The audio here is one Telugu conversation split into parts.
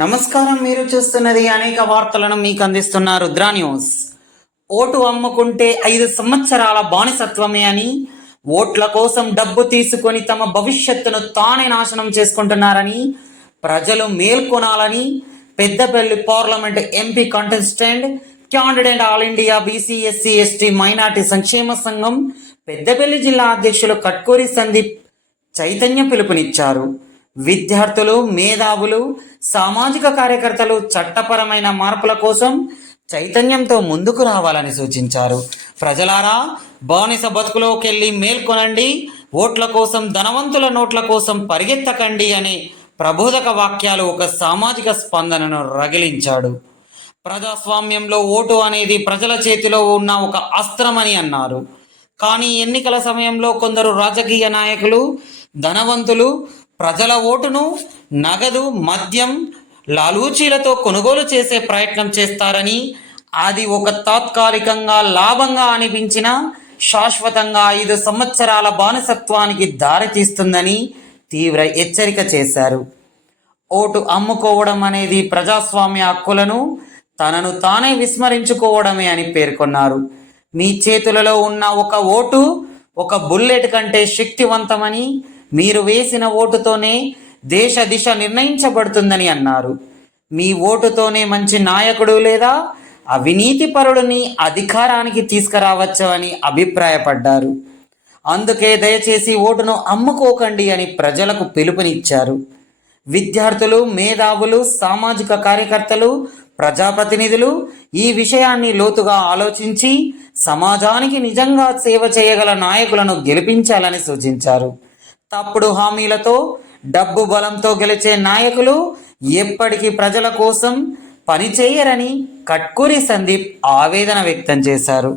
నమస్కారం. మీరు చూస్తున్నది అనేక వార్తలను మీకు అందిస్తున్న రుద్రా న్యూస్. ఓటు అమ్ముకుంటే 5 సంవత్సరాల బానిసత్వమే అని, ఓట్ల కోసం డబ్బు తీసుకొని తమ భవిష్యత్తును తానే నాశనం చేసుకుంటున్నారని ప్రజలు మేల్కొనాలని Peddapalli parliament MP contestant candidate all India BC SC ST minority సంక్షేమ సంఘం పెద్దపల్లి జిల్లా అధ్యక్షులు కట్కూరి సందీప్ చైతన్య పిలుపునిచ్చారు. విద్యార్థులు, మేధావులు, సామాజిక కార్యకర్తలు చట్టపరమైన మార్పుల కోసం చైతన్యంతో ముందుకు రావాలని సూచించారు. ప్రజలారా, బానిస బతుకులోకెళ్ళి మేల్కొనండి, ఓట్ల కోసం, ధనవంతుల నోట్ల కోసం పరిగెత్తకండి అనే ప్రబోధక వాక్యాలు ఒక సామాజిక స్పందనను రగిలించాడు. ప్రజాస్వామ్యంలో ఓటు అనేది ప్రజల చేతిలో ఉన్న ఒక అస్త్రమని అన్నారు. కానీ ఎన్నికల సమయంలో కొందరు రాజకీయ నాయకులు, ధనవంతులు ప్రజల ఓటును నగదు, మద్యం, లాలూచీలతో కొనుగోలు చేసే ప్రయత్నం చేస్తారని, అది ఒక తాత్కాలికంగా లాభంగా అనిపించినా శాశ్వతంగా 5 సంవత్సరాల బానిసత్వానికి దారితీస్తుందని తీవ్ర హెచ్చరిక చేశారు. ఓటు అమ్ముకోవడం అనేది ప్రజాస్వామ్య హక్కులను తనను తానే విస్మరించుకోవడమే అని పేర్కొన్నారు. మీ చేతులలో ఉన్న ఒక ఓటు ఒక బుల్లెట్ కంటే శక్తివంతమని, మీరు వేసిన ఓటుతోనే దేశ దిశ నిర్ణయించబడుతుందని అన్నారు. మీ ఓటుతోనే మంచి నాయకుడు లేదా అవినీతి పరుడిని అధికారానికి తీసుకురావచ్చు అని అభిప్రాయపడ్డారు. అందుకే దయచేసి ఓటును అమ్ముకోకండి అని ప్రజలకు పిలుపునిచ్చారు. విద్యార్థులు, మేధావులు, సామాజిక కార్యకర్తలు, ప్రజాప్రతినిధులు ఈ విషయాన్ని లోతుగా ఆలోచించి సమాజానికి నిజంగా సేవ చేయగల నాయకులను గెలిపించాలని సూచించారు. తప్పుడు హామీలతో, డబ్బు బలంతో గెలిచే నాయకులు ఎప్పటికీ ప్రజల కోసం పనిచేయరని కట్కూరి సందీప్ ఆవేదన వ్యక్తం చేశారు.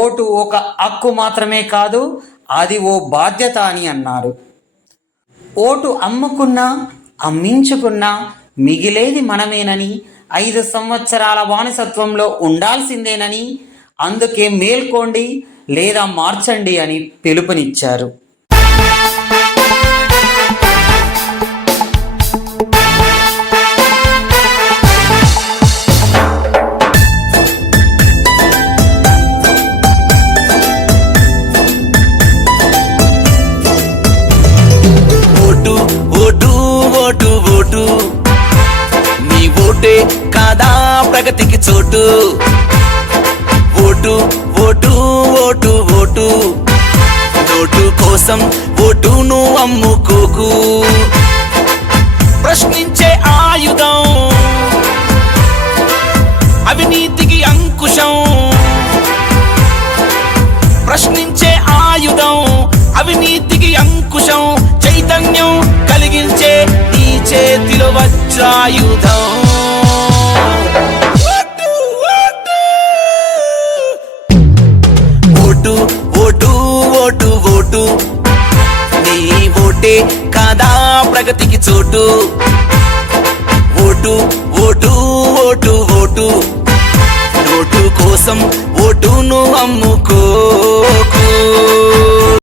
ఓటు ఒక హక్కు మాత్రమే కాదు, అది ఓ బాధ్యత అని అన్నారు. ఓటు అమ్ముకున్నా, అమ్మించుకున్నా మిగిలేది మనమేనని, 5 సంవత్సరాల బానిసత్వంలో ఉండాల్సిందేనని, అందుకే మేల్కోండి లేదా మార్చండి అని పిలుపునిచ్చారు. నీ ఓటే కాదా ప్రగతికి చోటు. Vote vote vote vote note కోసం ఓటును అమ్ముకోకు. ప్రశ్నించే ఆయుధం, అవినీతికి అంకుశం. ప్రశ్నించే ఆయుధం, అవినీతికి అంకుశం. చైతన్యం కలిగించే నీ చేతిలో వజ్రాయుధం. ఓటు ఓటు ఓటు ఓటు నీ ఓటే కాదా ప్రగతికి చోటు. Vote vote vote vote note కోసం ఓటును అమ్ముకోకు.